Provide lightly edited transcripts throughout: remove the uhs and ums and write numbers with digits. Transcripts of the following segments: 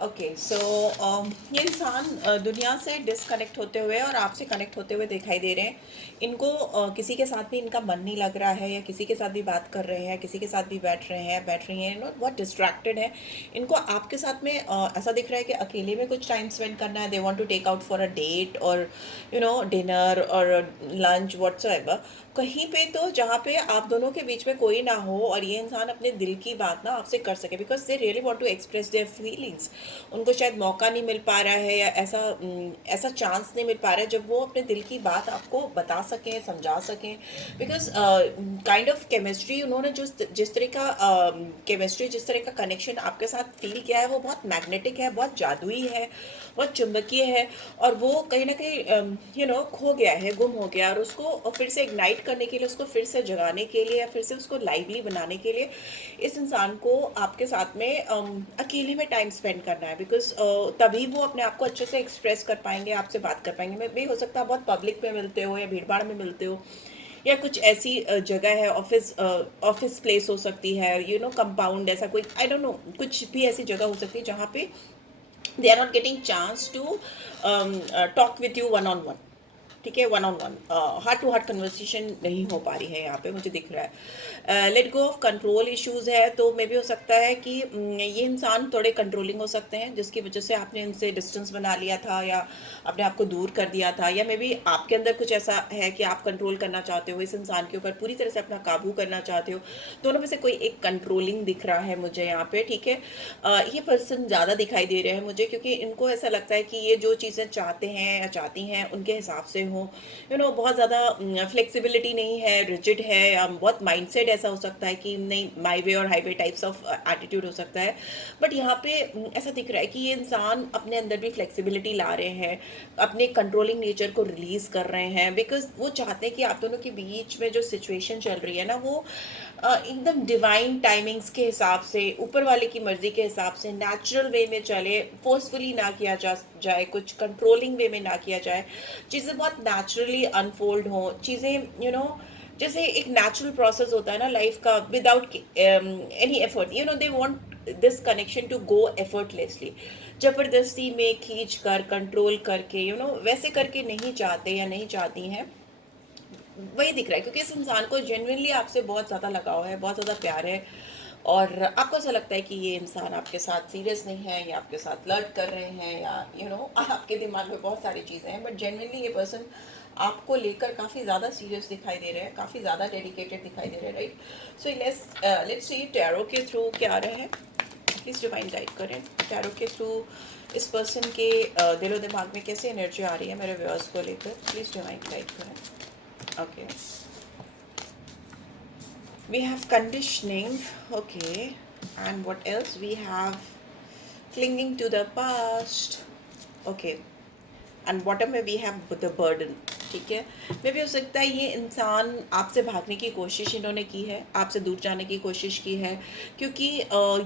Okay so ये इंसान दुनिया से डिस्कनेक्ट होते हुए और आपसे कनेक्ट होते हुए दिखाई दे रहे हैं। इनको किसी के साथ भी इनका मन नहीं लग रहा है, या किसी के साथ भी बात कर रहे हैं, किसी के साथ भी बैठ रही हैं, बहुत डिस्ट्रैक्टेड है। इनको आपके साथ में ऐसा दिख रहा है कि अकेले में कुछ टाइम स्पेंड करना है। They want to take out for a date और डिनर और लंच व्हाट्सएवर, कहीं पे तो जहाँ पे आप दोनों के बीच में कोई ना हो और ये इंसान अपने दिल की बात ना आपसे कर सके, because they really want to express their feelings. उनको शायद मौका नहीं मिल पा रहा है, या ऐसा चांस नहीं मिल पा रहा है जब वो अपने दिल की बात आपको बता सकें, समझा सकें। बिकॉज काइंड ऑफ केमिस्ट्री उन्होंने जिस तरह का केमिस्ट्री, जिस तरह का कनेक्शन आपके साथ फील किया है, वो बहुत मैग्नेटिक है, बहुत जादुई है, बहुत चुंबकीय है। और वो कहीं ना कहीं खो गया है, गुम हो गया, और उसको फिर से इग्नाइट करने के लिए, उसको फिर से जगाने के लिए, या फिर से उसको लाइवली बनाने के लिए इस इंसान को आपके साथ में अकेले में टाइम स्पेंड करना है। बिकॉज तभी वो अपने आप को अच्छे से एक्सप्रेस कर पाएंगे, आपसे बात कर पाएंगे। मैं भी हो सकता है बहुत पब्लिक में मिलते हो, या भीड़ भाड़ में मिलते हो, या कुछ ऐसी जगह है, ऑफिस प्लेस हो सकती है, कंपाउंड, ऐसा कोई, आई डोंट नो, कुछ भी ऐसी जगह हो सकती है जहाँ पे they are not getting chance to talk with you one on one. ठीक है, one on one heart to heart conversation नहीं हो पा रही है यहाँ पे, मुझे दिख रहा है। Let go of control issues है, तो मे भी हो सकता है कि ये इंसान थोड़े कंट्रोलिंग हो सकते हैं, जिसकी वजह से आपने इनसे डिस्टेंस बना लिया था, या अपने आप को दूर कर दिया था, या मे बी आपके अंदर कुछ ऐसा है कि आप कंट्रोल करना चाहते हो इस इंसान के ऊपर, पूरी तरह से अपना काबू करना चाहते हो। दोनों में से कोई एक कंट्रोलिंग दिख रहा है मुझे यहाँ पे। ठीक है, ये पर्सन ज़्यादा दिखाई दे रहे हैं मुझे, क्योंकि इनको ऐसा लगता है कि ये जो चीज़ें चाहते हैं या चाहती हैं उनके हिसाब से हो। बहुत ज़्यादा फ्लेक्सिबिलिटी नहीं है, रिजिड है, बहुत माइंडसेट ऐसा हो सकता है कि नहीं, माई वे और हाईवे टाइप्स ऑफ एटीट्यूड हो सकता है। बट यहाँ पे ऐसा दिख रहा है कि ये इंसान अपने अंदर भी फ्लेक्सिबिलिटी ला रहे हैं, अपने कंट्रोलिंग नेचर को रिलीज कर रहे हैं, बिकॉज वो चाहते हैं कि आप दोनों के बीच में जो सिचुएशन चल रही है ना, वो एकदम डिवाइन टाइमिंग्स के हिसाब से, ऊपर वाले की मर्जी के हिसाब से, नेचुरल वे में चले, फोर्सफुली ना किया जाए, कुछ कंट्रोलिंग वे में ना किया जाए। चीज़ें बहुत नेचुरली अनफोल्ड हों, चीज़ें जैसे एक नेचुरल प्रोसेस होता है ना लाइफ का, without any effort. They want this connection to go effortlessly. जबरदस्ती में खींच कर, कंट्रोल करके, वैसे करके नहीं चाहते या नहीं चाहती हैं। वही दिख रहा है, क्योंकि इस इंसान को जेन्युइनली आपसे बहुत ज़्यादा लगाव है, बहुत ज़्यादा प्यार है। और आपको ऐसा लगता है कि ये इंसान आपके साथ सीरियस नहीं है, या आपके साथ फ्लर्ट कर रहे हैं, या आपके दिमाग में बहुत सारी चीज़ें हैं, बट जेन्युइनली ये पर्सन आपको लेकर काफ़ी ज़्यादा सीरियस दिखाई दे रहे हैं, काफ़ी ज़्यादा डेडिकेटेड दिखाई दे रहे हैं, right. So let's see tarot के थ्रू क्या आ रहे हैं। प्लीज़ डिवाइन गाइड करें टैरो के थ्रू इस पर्सन के दिलो दिमाग में कैसे एनर्जी आ रही है मेरे व्यूअर्स को लेकर। प्लीज़ डिवाइन गाइड करें। Okay, we have conditioning. Okay, and what else? We have clinging to the past. Okay, and bottom में वी हैव द बर्डन। ठीक है, मे भी हो सकता है ये इंसान आपसे भागने की कोशिश इन्होंने की है, आपसे दूर जाने की कोशिश की है, क्योंकि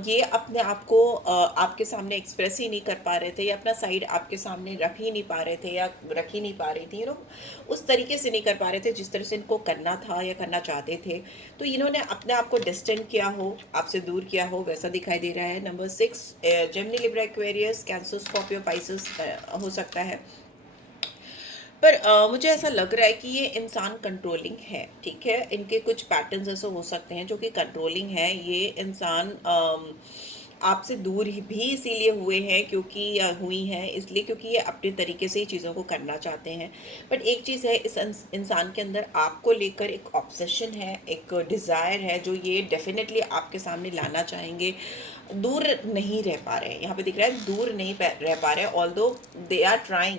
ये अपने आप को आपके सामने एक्सप्रेस ही नहीं कर पा रहे थे, या अपना साइड आपके सामने रख ही नहीं पा रहे थे, या रख ही नहीं पा रही थी, उस तरीके से नहीं कर पा रहे थे जिस तरह से इनको करना था या करना चाहते थे। तो इन्होंने अपने आप को डिस्टेंट किया हो, आपसे दूर किया हो, वैसा दिखाई दे रहा है। Number 6, Gemini, Libra, Aquarius, cancer, Scorpio, Pisces हो सकता है। पर मुझे ऐसा लग रहा है कि ये इंसान कंट्रोलिंग है। ठीक है, इनके कुछ पैटर्न्स ऐसे हो सकते हैं जो कि कंट्रोलिंग है। ये इंसान आपसे दूर ही भी इसीलिए हुए हैं, क्योंकि हुई हैं इसलिए क्योंकि ये अपने तरीके से ही चीज़ों को करना चाहते हैं। बट एक चीज़ है, इस इंसान के अंदर आपको लेकर एक ऑब्सेशन है, एक डिज़ायर है, जो ये डेफिनेटली आपके सामने लाना चाहेंगे। दूर नहीं रह पा रहे हैं, यहाँ पे दिख रहा है दूर नहीं रह पा रहे हैं। Although they are trying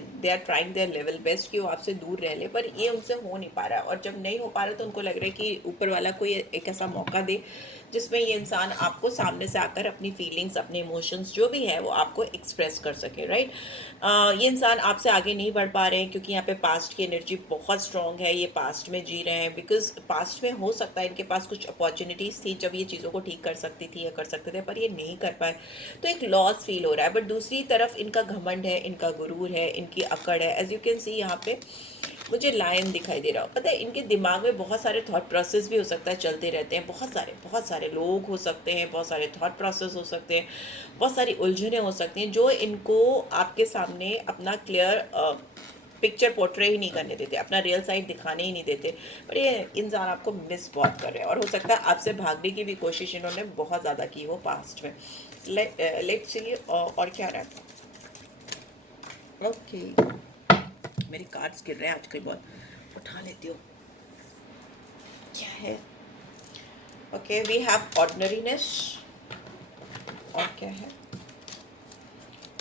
their level best कि वो आपसे दूर रह ले, पर ये उनसे हो नहीं पा रहा है। और जब नहीं हो पा रहा तो उनको लग रहा है कि ऊपर वाला कोई एक ऐसा मौका दे जिसमें ये इंसान आपको सामने से आकर अपनी फीलिंग्स, अपने इमोशंस जो भी है वो आपको एक्सप्रेस कर सके, राइट। ये इंसान आपसे आगे नहीं बढ़ पा रहे हैं, क्योंकि यहाँ पे पास्ट की एनर्जी बहुत स्ट्रांग है। ये पास्ट में जी रहे हैं, बिकॉज पास्ट में हो सकता है इनके पास कुछ अपॉर्चुनिटीज़ थी जब ये चीज़ों को ठीक कर सकती थी या कर सकते थे, पर ये नहीं कर पाए, तो एक लॉस फील हो रहा है। बट दूसरी तरफ इनका घमंड है, इनका गुरूर है, इनकी अकड़ है। एज यू कैन सी यहाँ पे मुझे लायन दिखाई दे रहा हो। पता है इनके दिमाग में बहुत सारे थॉट प्रोसेस भी हो सकता है चलते रहते हैं, बहुत सारे लोग हो सकते हैं, बहुत सारे थॉट प्रोसेस हो सकते हैं, बहुत सारी उलझने हो सकती हैं जो इनको आपके सामने अपना क्लियर पिक्चर पोर्ट्रे ही नहीं करने देते, अपना रियल साइड दिखाने ही नहीं देते। पर ये इंसान आपको मिस बहुत कर रहे हैं, और हो सकता है आपसे भागने की भी कोशिश इन्होंने बहुत ज़्यादा की हो पास्ट में। लेट्स सी और क्या रहा है। ओके, मेरी कार्ड्स गिर रहे हैं आजकल बहुत, उठा लेती हूँ। क्या है? Okay, we have ordinariness. और क्या है?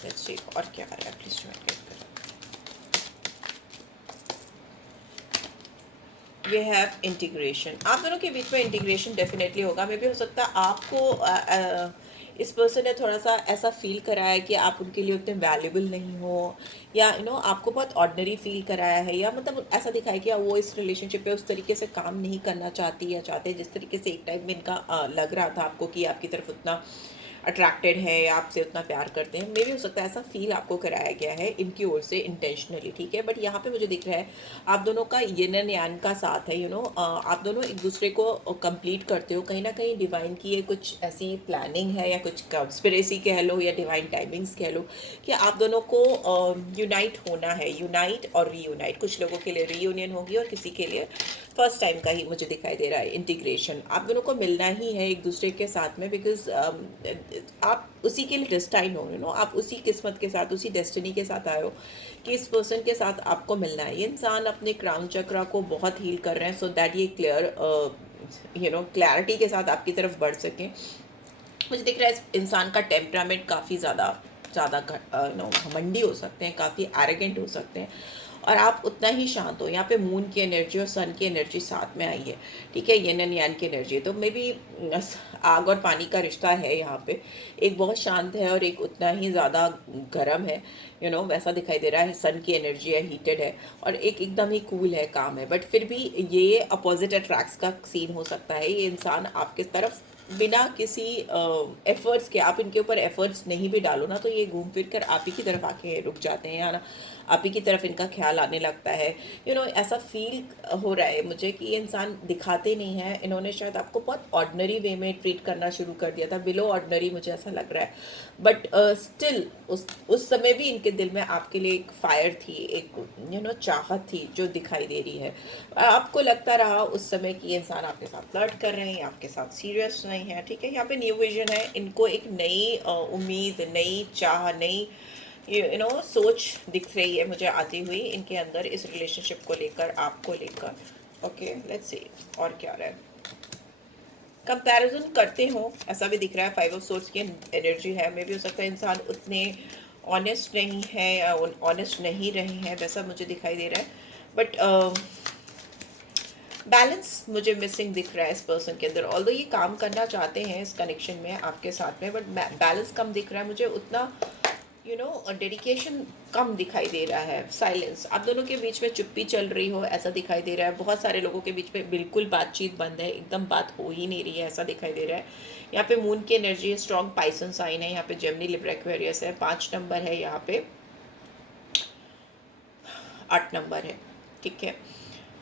लेट्स सी और क्या आ रहा है, प्लीज ये हैव इंटीग्रेशन। आप दोनों के बीच में इंटीग्रेशन डेफिनेटली होगा। मे भी हो सकता है आपको इस पर्सन ने थोड़ा सा ऐसा फील कराया है कि आप उनके लिए उतने वैल्यूबल नहीं हो, या आपको बहुत ऑर्डिनरी फील कराया है, या मतलब ऐसा दिखाया कि वो इस रिलेशनशिप पे उस तरीके से काम नहीं करना चाहती या चाहते जिस तरीके से एक टाइम में इनका लग रहा था आपको कि आपकी तरफ उतना अट्रैक्टेड है या आपसे उतना प्यार करते हैं। मे भी हो सकता है ऐसा फील आपको कराया गया है इनकी ओर से इंटेंशनली, ठीक है। बट यहाँ पे मुझे दिख रहा है आप दोनों का यिन एंड यांग का साथ है, आप दोनों एक दूसरे को कंप्लीट करते हो। कहीं ना कहीं डिवाइन की ये कुछ ऐसी प्लानिंग है, या कुछ कंस्पिरेसी कह लो, या डिवाइन टाइमिंग्स कह लो, कि आप दोनों को यूनाइट होना है, यूनाइट और रीयूनाइट। कुछ लोगों के लिए रीयूनियन होगी और किसी के लिए फर्स्ट टाइम का ही मुझे दिखाई दे रहा है इंटीग्रेशन। आप दोनों को मिलना ही है एक दूसरे के साथ में, बिकॉज आप उसी के लिए डेस्टाइन हो, आप उसी किस्मत के साथ, उसी डेस्टिनी के साथ आए हो कि इस पर्सन के साथ आपको मिलना है। ये इंसान अपने क्राउन चक्रा को बहुत हील कर रहे हैं, सो दैट ये क्लियर क्लैरिटी के साथ आपकी तरफ बढ़ सकें। मुझे दिख रहा है इस इंसान का टेम्परामेंट काफ़ी ज़्यादा घमंडी हो सकते हैं, काफ़ी एरोगेंट हो सकते हैं, और आप उतना ही शांत हो। यहाँ पे मून की एनर्जी और सन की एनर्जी साथ में आई है, ठीक है, यिन एंड यांग की एनर्जी। तो मे बी आग और पानी का रिश्ता है यहाँ पे, एक बहुत शांत है और एक उतना ही ज़्यादा गर्म है, वैसा दिखाई दे रहा है। सन की एनर्जी है, हीटेड है, और एक एकदम ही कूल है, काम है। बट फिर भी ये अपोजिट अट्रैक्ट्स का सीन हो सकता है। ये इंसान आपके तरफ बिना किसी एफर्ट्स के, आप इनके ऊपर एफर्ट्स नहीं भी डालो ना, तो ये घूम फिर कर आप ही की तरफ आके रुक जाते हैं, या ना आप ही की तरफ इनका ख्याल आने लगता है। ऐसा फील हो रहा है मुझे कि ये इंसान दिखाते नहीं है। इन्होंने शायद आपको बहुत ऑर्डिनरी वे में ट्रीट करना शुरू कर दिया था, बिलो ऑर्डिनरी, मुझे ऐसा लग रहा है। बट स्टिल उस समय भी इनके दिल में आपके लिए एक फायर थी, एक चाहत थी जो दिखाई दे रही है। आपको लगता रहा उस समय कि ये इंसान आपके साथ फ्लर्ट कर रहे हैं, आपके साथ सीरियस नहीं है, ठीक है। यहाँ पे न्यू विजन है, इनको एक नई उम्मीद, नई चाह, नई सोच दिख रही है मुझे आती हुई इनके अंदर, इस रिलेशनशिप को लेकर, आपको लेकर। ओके, लेट्स सी और क्या रहा है। कंपैरिजन करते हो ऐसा भी दिख रहा है, 5 ऑफ सोर्स की एनर्जी है। मे भी हो सकता है इंसान उतने ऑनेस्ट नहीं है, ऑनेस्ट नहीं रहे हैं, वैसा मुझे दिखाई दे रहा है। बट बैलेंस मुझे मिसिंग दिख रहा है इस पर्सन के अंदर। ऑल्दो ये काम करना चाहते हैं इस कनेक्शन में आपके साथ में, बट बैलेंस कम दिख रहा है मुझे, उतना डेडिकेशन कम दिखाई दे रहा है। साइलेंस, आप दोनों के बीच में चुप्पी चल रही हो ऐसा दिखाई दे रहा है। बहुत सारे लोगों के बीच में बिल्कुल बातचीत बंद है, एकदम बात हो ही नहीं रही है, ऐसा दिखाई दे रहा है। यहाँ पे मून की एनर्जी है, स्ट्रॉन्ग पाइसन साइन है, यहाँ पे जेमिनी, लिब्रा, एक्वेरियस है। 5 नंबर है, यहाँ पे 8 नंबर है, ठीक है।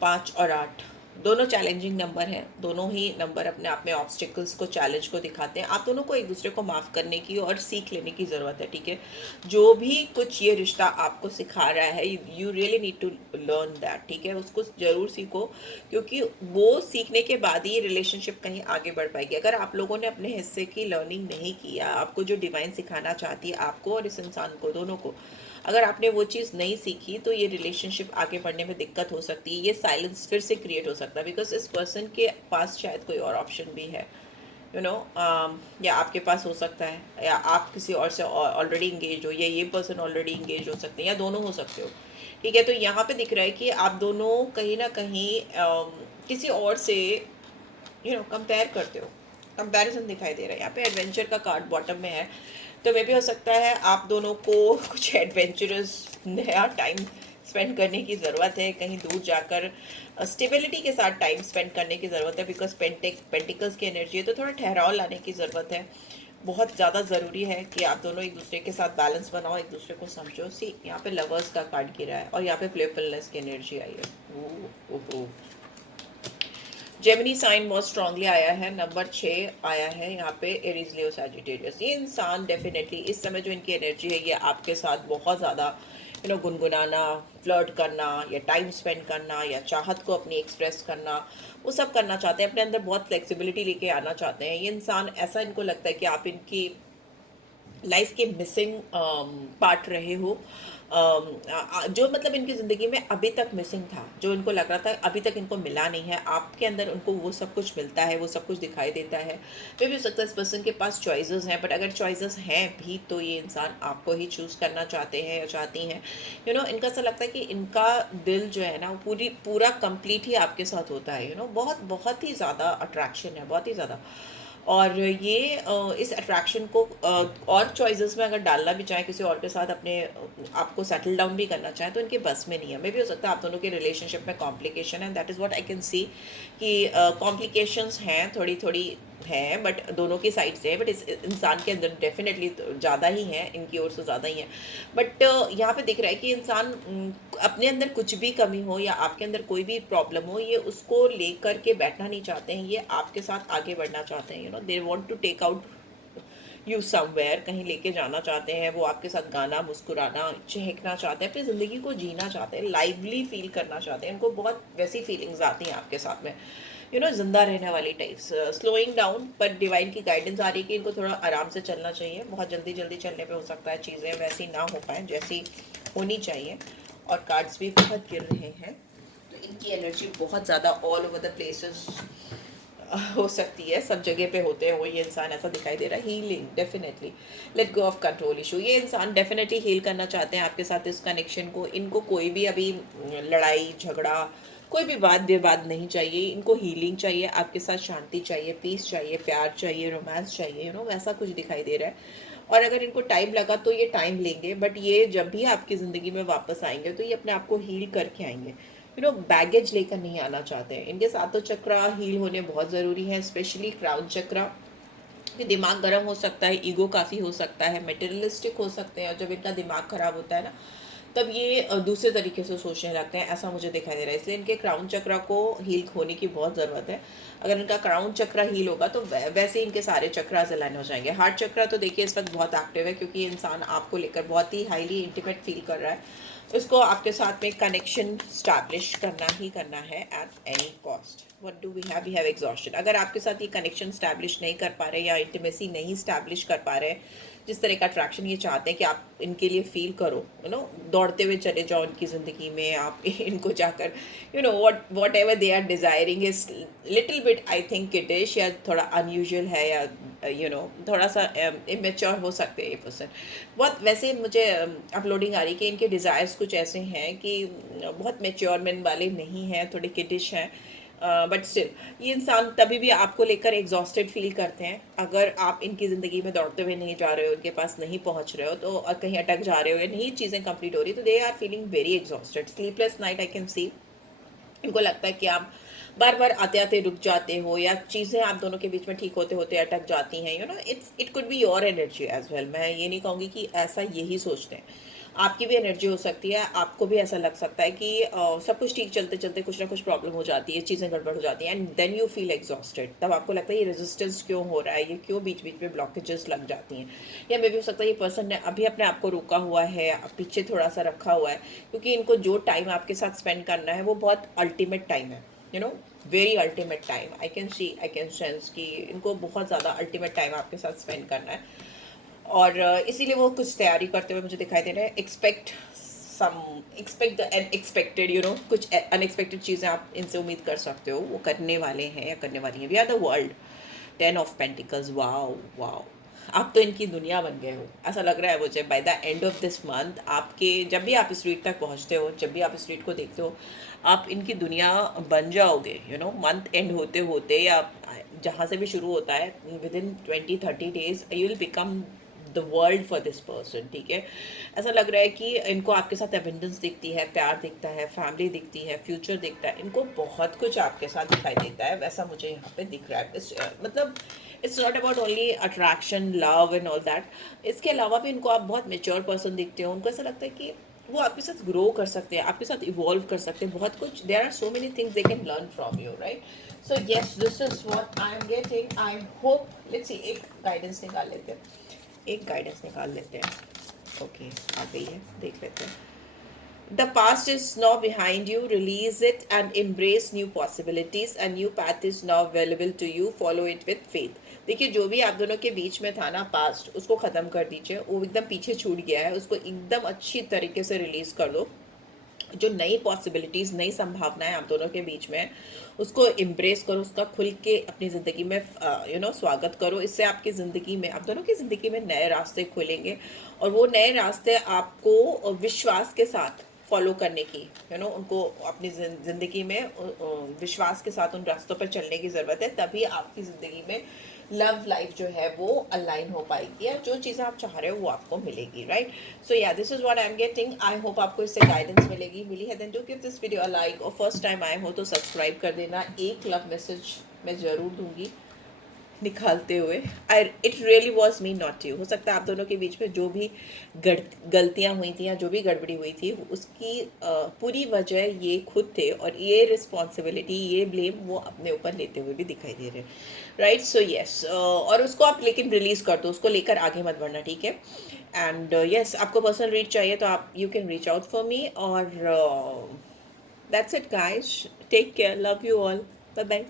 5 और 8 दोनों चैलेंजिंग नंबर हैं। दोनों ही नंबर अपने आप में ऑब्स्टिकल्स को, चैलेंज को दिखाते हैं। आप दोनों को एक दूसरे को माफ़ करने की और सीख लेने की ज़रूरत है, ठीक है। जो भी कुछ ये रिश्ता आपको सिखा रहा है, you really need to learn that, ठीक है। उसको ज़रूर सीखो, क्योंकि वो सीखने के बाद ही रिलेशनशिप कहीं आगे बढ़ पाएगी। अगर आप लोगों ने अपने हिस्से की लर्निंग नहीं किया, आपको जो डिवाइन सिखाना चाहती है आपको और इस इंसान को, दोनों को, अगर आपने वो चीज़ नहीं सीखी, तो ये रिलेशनशिप आगे बढ़ने में दिक्कत हो सकती है। ये साइलेंस फिर से क्रिएट हो सकता है, बिकॉज इस पर्सन के पास शायद कोई और ऑप्शन भी है, या आपके पास हो सकता है, या आप किसी और से ऑलरेडी इंगेज हो, या ये पर्सन ऑलरेडी इंगेज हो सकते हैं, या दोनों हो सकते हो, ठीक है। तो यहाँ पे दिख रहा है कि आप दोनों कहीं ना कहीं किसी और से कंपेयर करते हो। कंपैरिजन दिखाई दे रहा है। यहाँ पे एडवेंचर का कार्ड बॉटम में है, तो मे भी हो सकता है आप दोनों को कुछ एडवेंचरस नया टाइम स्पेंड करने की ज़रूरत है, कहीं दूर जाकर स्टेबिलिटी के साथ टाइम स्पेंड करने की ज़रूरत है, बिकॉज पेंटिकल्स की एनर्जी है, तो थोड़ा ठहराव लाने की ज़रूरत है। बहुत ज़्यादा ज़रूरी है कि आप दोनों एक दूसरे के साथ बैलेंस बनाओ, एक दूसरे को समझो। सी यहाँ पे लवर्स का कार्ड गिरा है और यहाँ पे प्लेफुलनेस की एनर्जी आई है। ओह, जेमिनी साइन बहुत स्ट्रांगली आया है, नंबर 6 आया है यहाँ पे, एरीज लियो सैजिटेरियस। ये इंसान डेफिनेटली इस समय जो इनकी एनर्जी है, ये आपके साथ बहुत ज़्यादा गुनगुनाना, फ्लर्ट करना या टाइम स्पेंड करना या चाहत को अपनी एक्सप्रेस करना, वो सब करना चाहते हैं। अपने अंदर बहुत फ्लेक्सिबिलिटी लेके आना चाहते हैं। ये इंसान, ऐसा इनको लगता है कि आप इनकी लाइफ के मिसिंग पार्ट रहे हो, जो मतलब इनकी ज़िंदगी में अभी तक मिसिंग था, जो इनको लग रहा था अभी तक इनको मिला नहीं है, आपके अंदर उनको वो सब कुछ मिलता है, वो सब कुछ दिखाई देता है। मे भी हो सकता है इस पर्सन के पास चॉइसेस हैं, बट अगर चॉइसेस हैं भी तो ये इंसान आपको ही चूज़ करना चाहते हैं या चाहती हैं। इनका ऐसा लगता है कि इनका दिल जो है ना, वो पूरा कंप्लीट ही आपके साथ होता है। बहुत बहुत ही ज़्यादा अट्रैक्शन है, बहुत ही ज़्यादा। और ये इस अट्रैक्शन को और चॉइसेस में अगर डालना भी चाहें, किसी और के साथ अपने आप को सेटल डाउन भी करना चाहें, तो इनके बस में नहीं है। मे भी हो सकता है आप दोनों के रिलेशनशिप में कॉम्प्लिकेशन है, that is what I can सी, कि कॉम्प्लिकेशंस हैं, थोड़ी थोड़ी हैं, बट दोनों की साइड से है। बट इस इंसान के अंदर डेफिनेटली ज़्यादा ही है, इनकी ओर से ज़्यादा ही है। बट यहाँ पे दिख रहा है कि इंसान अपने अंदर कुछ भी कमी हो या आपके अंदर कोई भी प्रॉब्लम हो, ये उसको लेकर के बैठना नहीं चाहते हैं, ये आपके साथ आगे बढ़ना चाहते हैं। They want to take out you somewhere, कहीं लेके जाना चाहते हैं। वो आपके साथ गाना, मुस्कुराना, चहकना चाहते हैं, अपनी ज़िंदगी को जीना चाहते हैं, लाइवली फील करना चाहते हैं। इनको बहुत वैसी फीलिंग्स आती हैं आपके साथ में, जिंदा रहने वाली टाइप्स। स्लोइंग डाउन, पर डिवाइन की गाइडेंस आ रही है कि इनको थोड़ा आराम से चलना चाहिए। बहुत जल्दी जल्दी चलने पे हो सकता है चीज़ें वैसी ना हो पाए जैसी होनी चाहिए। और कार्ड्स भी बहुत गिर रहे हैं, तो इनकी एनर्जी बहुत ज़्यादा ऑल ओवर द प्लेसेस हो सकती है, सब जगह पे होते हो ये इंसान, ऐसा दिखाई दे रहा है। Healing definitely, let go of control issue. ये इंसान डेफिनेटली हील करना चाहते हैं आपके साथ इस कनेक्शन को। इनको कोई भी अभी लड़ाई झगड़ा, कोई भी वाद विवाद नहीं चाहिए, इनको हीलिंग चाहिए, आपके साथ शांति चाहिए, पीस चाहिए, प्यार चाहिए, रोमांस चाहिए, वैसा कुछ दिखाई दे रहा है। और अगर इनको टाइम लगा तो ये टाइम लेंगे, बट ये जब भी आपकी ज़िंदगी में वापस आएंगे तो ये अपने आप को हील करके आएंगे। बैगेज लेकर नहीं आना चाहते हैं। इनके सातों चक्रा हील होने बहुत ज़रूरी है, स्पेशली क्राउन चक्रा। कि दिमाग गर्म हो सकता है, ईगो काफ़ी हो सकता है, मटेरियलिस्टिक हो सकते हैं, और जब इनका दिमाग खराब होता है ना, तब ये दूसरे तरीके से सोचने लगते हैं, ऐसा मुझे दिखाई दे रहा है। इसलिए इनके क्राउन चक्रा को हील होने की बहुत ज़रूरत है। अगर इनका क्राउन चक्रा हील होगा तो वैसे इनके सारे चक्रास अलाइन हो जाएंगे। हार्ट चक्रा तो देखिए इस वक्त बहुत एक्टिव है, क्योंकि इंसान आपको लेकर बहुत ही हाईली इंटीमेट फील कर रहा है। उसको आपके साथ में कनेक्शन स्टैब्लिश करना ही करना है at any cost. What do we have exhaustion. अगर आपके साथ ये कनेक्शन स्टैब्लिश नहीं कर पा रहे या इंटीमेसी नहीं स्टैब्लिश कर पा रहे, जिस तरह का अट्रैक्शन ये चाहते हैं कि आप इनके लिए फील करो, दौड़ते हुए चले जाओ इनकी ज़िंदगी में, आप इनको जाकर whatever they are desiring is little bit, I think it is, या थोड़ा अनयूजुअल है, या थोड़ा सा इमेच्योर हो सकते हैं ये पर्सन। बहुत वैसे मुझे अपलोडिंग आ रही कि इनके डिज़ायर्स कुछ ऐसे हैं कि बहुत मेच्योरमेंट वाले नहीं हैं, थोड़े किडिश हैं। बट स्टिल ये इंसान तभी भी आपको लेकर एग्जॉस्टेड फील करते हैं अगर आप इनकी ज़िंदगी में दौड़ते हुए नहीं जा रहे हो, उनके पास नहीं पहुंच रहे हो, तो और कहीं अटक जा रहे हो या नहीं चीज़ें कंप्लीट हो रही, तो they are feeling very exhausted. Sleepless night I can see. इनको लगता है कि आप बार बार आते आते रुक जाते हो, या चीज़ें आप दोनों के बीच में ठीक होते होते अटक जाती हैं। It could be your energy as well. मैं ये नहीं कहूँगी कि ऐसा यही सोचते हैं, आपकी भी एनर्जी हो सकती है। आपको भी ऐसा लग सकता है कि सब कुछ ठीक चलते चलते कुछ ना कुछ प्रॉब्लम हो जाती है, चीज़ें गड़बड़ हो जाती हैं, and then you feel exhausted. तब आपको लगता है ये रेजिस्टेंस क्यों हो रहा है, ये क्यों बीच बीच में ब्लॉकेजेस लग जाती हैं। या मे भी हो सकता है ये पर्सन ने अभी अपने आप को रोका हुआ है, पीछे थोड़ा सा रखा हुआ है, क्योंकि इनको जो टाइम आपके साथ स्पेंड करना है वो बहुत अल्टीमेट टाइम है, very ultimate time. I can sense कि इनको बहुत ज़्यादा अल्टीमेट टाइम आपके साथ स्पेंड करना है, और इसीलिए वो कुछ तैयारी करते हुए मुझे दिखाई दे रहे हैं। एक्सपेक्ट द अनएक्सपेक्टेड, कुछ अनएक्सपेक्टेड चीज़ें आप इनसे उम्मीद कर सकते हो, वो करने वाले हैं या करने वाली हैं। We are the world, 10 of pentacles. Wow wow, आप तो इनकी दुनिया बन गए हो, ऐसा लग रहा है मुझे। By the end of this month, आपके जब भी आप इस रीड तक पहुंचते हो, जब भी आप इस रीड को देखते हो, आप इनकी दुनिया बन जाओगे। मंथ एंड होते होते, या जहाँ से भी शुरू होता है, with in 20-30 days you will become the world for this person. ठीक है, ऐसा लग रहा है कि इनको आपके साथ एबंडेंस दिखती है, प्यार दिखता है, फैमिली दिखती है, फ्यूचर दिखता है, इनको बहुत कुछ आपके साथ दिखाई देता है, वैसा मुझे यहाँ पे दिख रहा है। मतलब it's not about only attraction, love and all that. इसके अलावा भी उनको आप बहुत मेच्योर पर्सन दिखते हो, उनको ऐसा लगता है कि वो आपके साथ ग्रो कर सकते हैं, आपके साथ इवॉल्व कर सकते हैं, बहुत कुछ, there are so many things they can learn from you, right? So yes, this is what I am getting. I hope, let's see, एक गाइडेंस निकाल लेते हैं, एक गाइडेंस निकाल लेते हैं। ओके, आ गई है, देख लेते हैं। The past is now behind you. Release it and embrace new possibilities. A new path is now available to you. Follow it with faith. देखिए, जो भी आप दोनों के बीच में था ना पास्ट, उसको ख़त्म कर दीजिए, वो एकदम पीछे छूट गया है, उसको एकदम अच्छी तरीके से रिलीज़ कर दो। जो नई पॉसिबिलिटीज़, नई संभावनाएं आप दोनों के बीच में, उसको इम्ब्रेस करो, उसका खुल के अपनी ज़िंदगी में स्वागत करो। इससे आपकी ज़िंदगी में, आप दोनों की ज़िंदगी में नए रास्ते खुलेंगे, और वो नए रास्ते आपको विश्वास के साथ फॉलो करने की, उनको अपनी ज़िंदगी में विश्वास के साथ उन रास्तों पर चलने की ज़रूरत है। तभी आपकी ज़िंदगी में लव लाइफ जो है वो अलाइन हो पाएगी, या जो चीज़ें आप चाह रहे हो वो आपको मिलेगी, right? So ya, this is what I am getting. I hope आपको इससे गाइडेंस मिलेगी। मिली है then do give this video a like, और फर्स्ट टाइम आए हो तो सब्सक्राइब कर देना। एक लव मैसेज मैं ज़रूर दूंगी निकालते हुए। I, it really was me not you. हो सकता है आप दोनों के बीच में जो भी गलतियाँ हुई थी या जो भी गड़बड़ी हुई थी, उसकी पूरी वजह ये खुद थे, और ये रिस्पॉन्सिबिलिटी, ये ब्लेम वो अपने ऊपर लेते हुए भी दिखाई दे रहे हैं, राइट? सो यस, और उसको आप लेकिन रिलीज़ कर दो, उसको लेकर आगे मत बढ़ना, ठीक है? एंड यस, आपको पर्सनल रीच चाहिए तो आप, you can reach out for me, और that's it guys. Take care, love you all, bye bye.